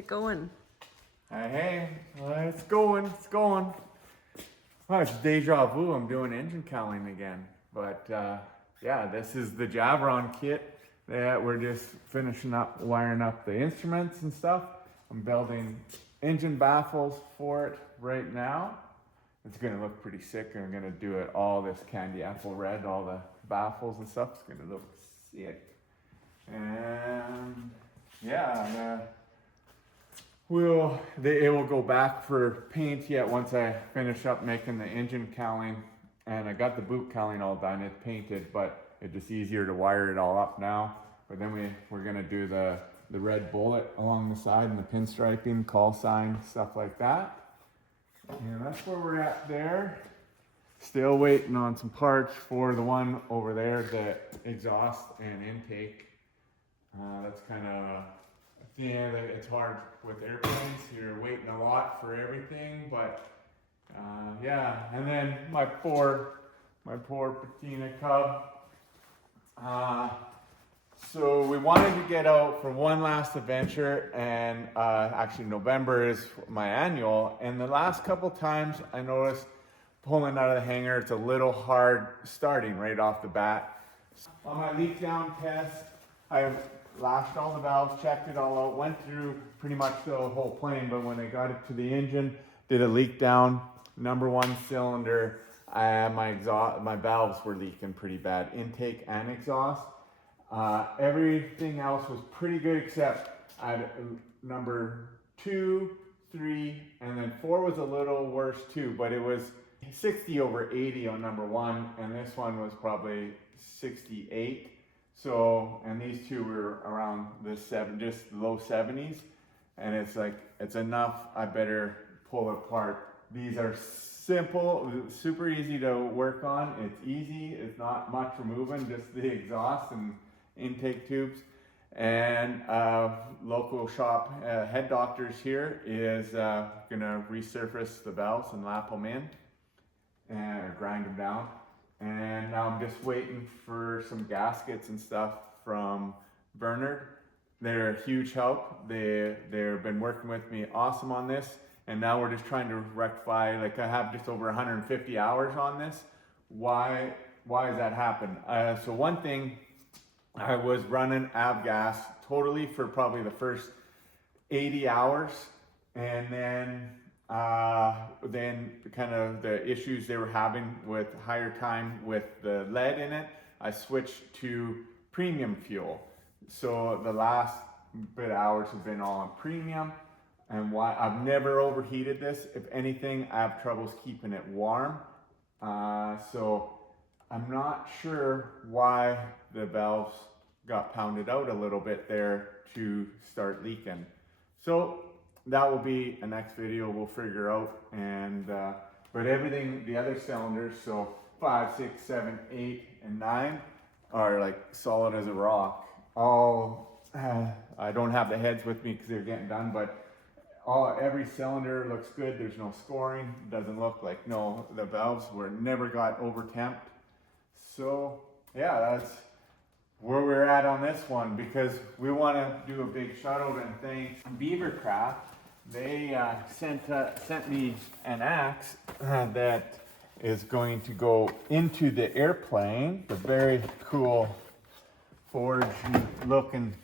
it going? Hey, it's going, it's going. Well, it's deja vu, I'm doing engine cowling again. But yeah, this is the Javron kit that we're just finishing up, wiring up the instruments and stuff. I'm building engine baffles for it right now. It's gonna look pretty sick. I'm gonna do it all this candy apple red, all the baffles and stuff. It's gonna look sick. And yeah, it will go back for paint yet once I finish up making the engine cowling. And I got the boot cowling all done. It's painted, but it's just easier to wire it all up now. But then we're gonna do the red bullet along the side and the pinstriping, call sign, stuff like that. And that's where we're at there. Still waiting on some parts for the one over there, the exhaust and intake. That's kind of, yeah, it's hard with airplanes. You're waiting a lot for everything, but yeah. And then my poor Patina Cub. So we wanted to get out for one last adventure, and actually November is my annual. And the last couple times I noticed pulling out of the hangar, it's a little hard starting right off the bat. On my leak down test, I lashed all the valves, checked it all out, went through pretty much the whole plane, but when I got it to the engine, did a leak down, number one cylinder, my valves were leaking pretty bad, intake and exhaust. Everything else was pretty good except number 2, 3, and then 4 was a little worse too, but it was 60 over 80 on number 1, and this one was probably 68. So, and these two were around the just low 70s, and it's like, it's enough, I better pull it apart. These are simple, super easy to work on. It's easy, it's not much removing, just the exhaust and intake tubes. And local shop head doctors here is gonna resurface the valves and lap them in and grind them down. And now I'm just waiting for some gaskets and stuff from Verner. They're a huge help. They've been working with me awesome on this. And now we're just trying to rectify, like I have just over 150 hours on this. Why has that happened? So one thing, I was running avgas totally for probably the first 80 hours. And then kind of the issues they were having with higher time with the lead in it, I switched to premium fuel. So the last bit of hours have been all on premium. And why I've never overheated this. If anything, I have troubles keeping it warm. So I'm not sure why the valves got pounded out a little bit there to start leaking. So that will be a next video we'll figure out. And but everything, the other cylinders, so 5, 6, 7, 8, and 9 are like solid as a rock. All I don't have the heads with me because they're getting done, but every cylinder looks good. There's no scoring. Doesn't look like the valves never got over temped. So yeah, that's where we're at on this one, because we want to do a big shout out and thank Beavercraft. They sent me an axe that is going to go into the airplane. A very cool forged looking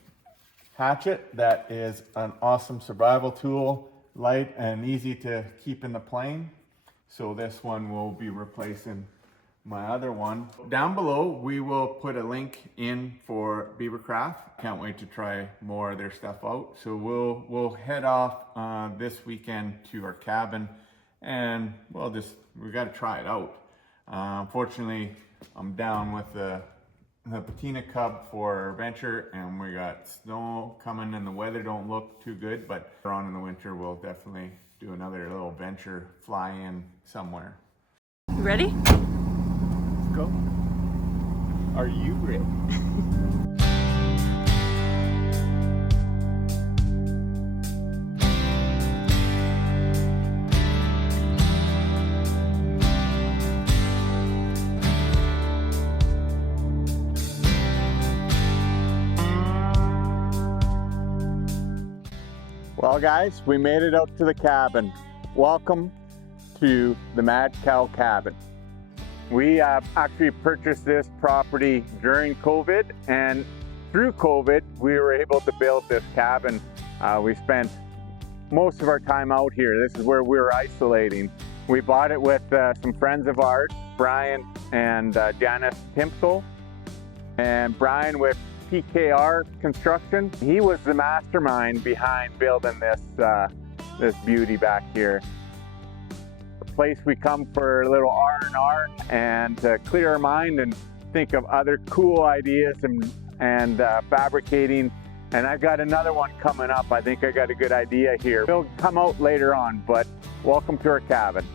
hatchet that is an awesome survival tool, light and easy to keep in the plane. So this one will be replacing my other one. Down below we will put a link in for Beavercraft. Can't wait to try more of their stuff out. So we'll head off this weekend to our cabin, and we got to try it out. Unfortunately, I'm down with the Patina Cub for our venture, and we got snow coming and the weather don't look too good, but later on in the winter we'll definitely do another little venture, fly in somewhere. You ready? Let's go. Are you ready? Well guys, we made it out to the cabin. Welcome to the Mad Cow cabin. We actually purchased this property during COVID, and through COVID we were able to build this cabin. We spent most of our time out here. This is where we were isolating. We bought it with some friends of ours, Brian and Janice Timpsel, and Brian with PKR Construction. He was the mastermind behind building this this beauty back here. A place we come for a little R&R and to clear our mind and think of other cool ideas and fabricating. And I've got another one coming up. I think I got a good idea here. It'll come out later on, but welcome to our cabin.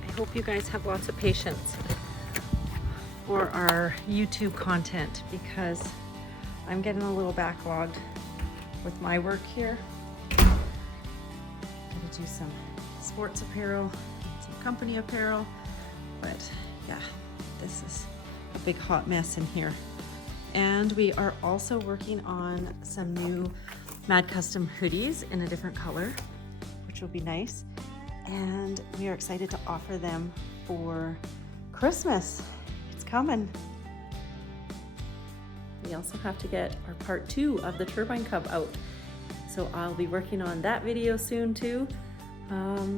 I hope you guys have lots of patience for our YouTube content, because I'm getting a little backlogged with my work here. Gotta do some sports apparel, some company apparel, but yeah, this is a big hot mess in here. And we are also working on some new Mad Custom hoodies in a different color, which will be nice. And we are excited to offer them for Christmas. It's coming. We also have to get our part 2 of the Turbine Cub out. So I'll be working on that video soon too.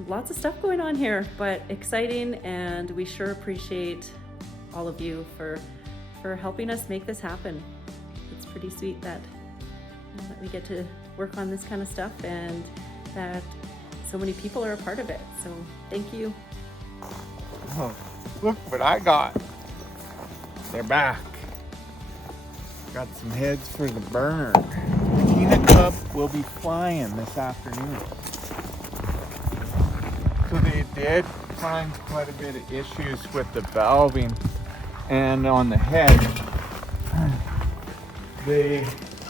Lots of stuff going on here, but exciting, and we sure appreciate all of you for helping us make this happen. It's pretty sweet that we get to work on this kind of stuff, and that so many people are a part of it. So thank you. Oh, look what I got. They're back. Got some heads for the burn. Patina Cub will be flying this afternoon. So they did find quite a bit of issues with the valving and on the head.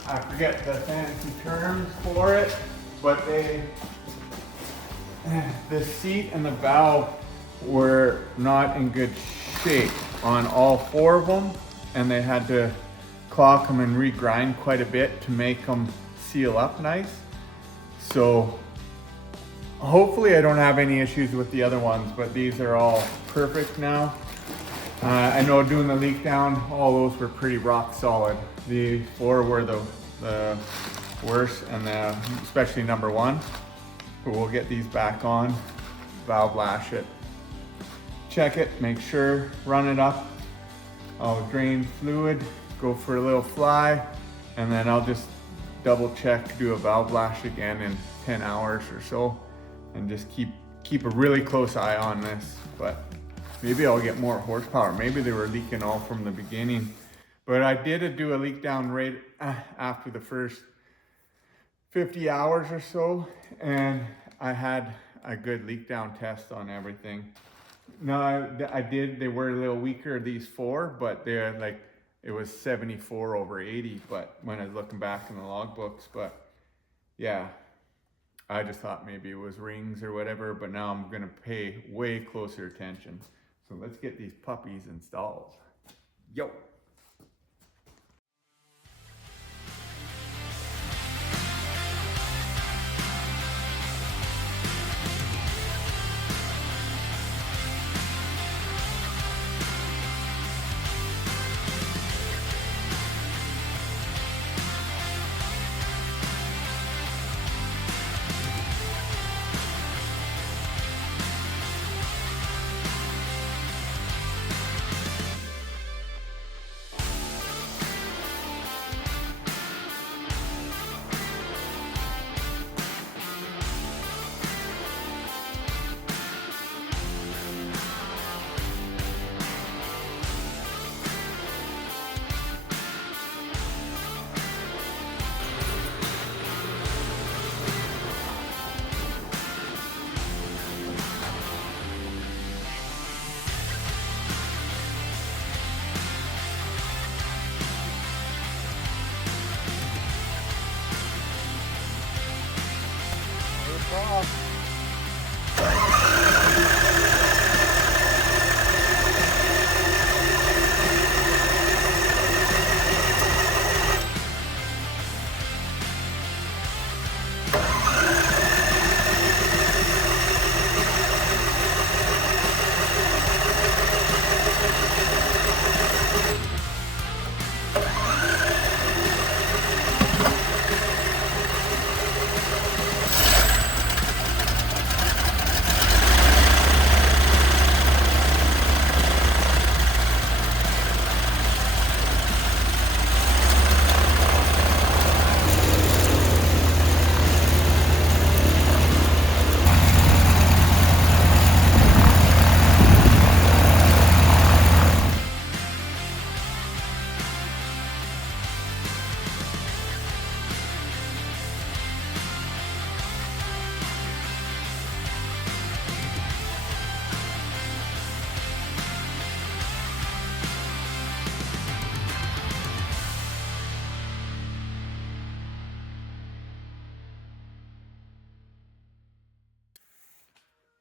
I forget the fancy terms for it, but the seat and the valve were not in good shape on all 4 of them, and they had to clock them and regrind quite a bit to make them seal up nice. So hopefully I don't have any issues with the other ones, but these are all perfect now. I know doing the leak down, all those were pretty rock solid. The 4 were the worst, and especially number 1. But we'll get these back on, valve lash it, check it, make sure, run it up. I'll drain fluid, go for a little fly, and then I'll just double check, do a valve lash again in 10 hours or so, and just keep a really close eye on this. But maybe I'll get more horsepower. Maybe they were leaking all from the beginning. But I did do a leak down right after the first 50 hours or so, and I had a good leak down test on everything. No, I did, they were a little weaker, these 4, but they're like, it was 74 over 80, but when I was looking back in the logbooks, but yeah, I just thought maybe it was rings or whatever, but now I'm gonna pay way closer attention. So let's get these puppies installed. Yo.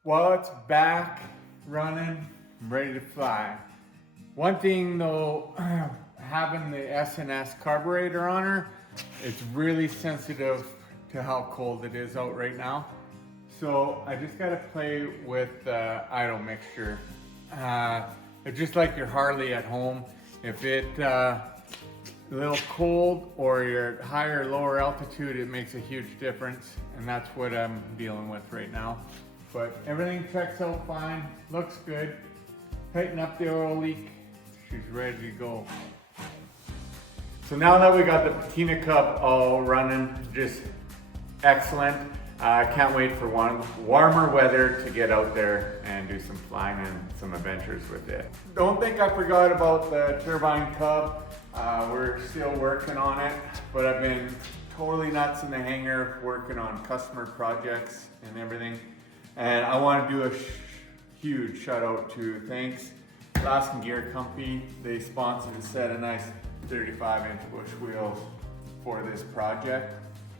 Well, it's back, running, ready to fly. One thing though, having the S&S carburetor on her, it's really sensitive to how cold it is out right now. So I just gotta play with the idle mixture. It's just like your Harley at home. If it's a little cold or you're at higher or lower altitude, it makes a huge difference. And that's what I'm dealing with right now. But everything checks out fine, looks good. Tighten up the oil leak, she's ready to go. So now that we got the Patina Cub all running, just excellent. I can't wait for warmer weather to get out there and do some flying and some adventures with it. Don't think I forgot about the Turbine Cub. We're still working on it, but I've been totally nuts in the hangar working on customer projects and everything. And I want to do a huge shout out to Thanks Alaskan Gear Company. They sponsored a set of nice 35-inch bush wheels for this project,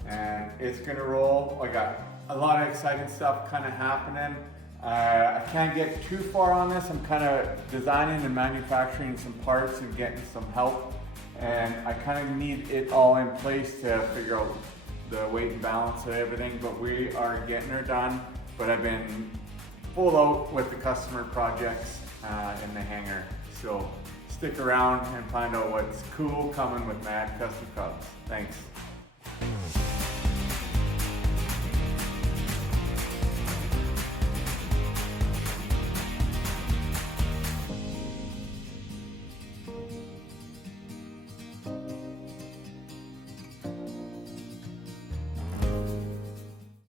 and it's gonna roll. I got a lot of exciting stuff kind of happening. I can't get too far on this. I'm kind of designing and manufacturing some parts and getting some help, and I kind of need it all in place to figure out the weight and balance of everything, but we are getting her done. But I've been full out with the customer projects in the hangar. So stick around and find out what's cool coming with Mad Custom Cubs. Thanks.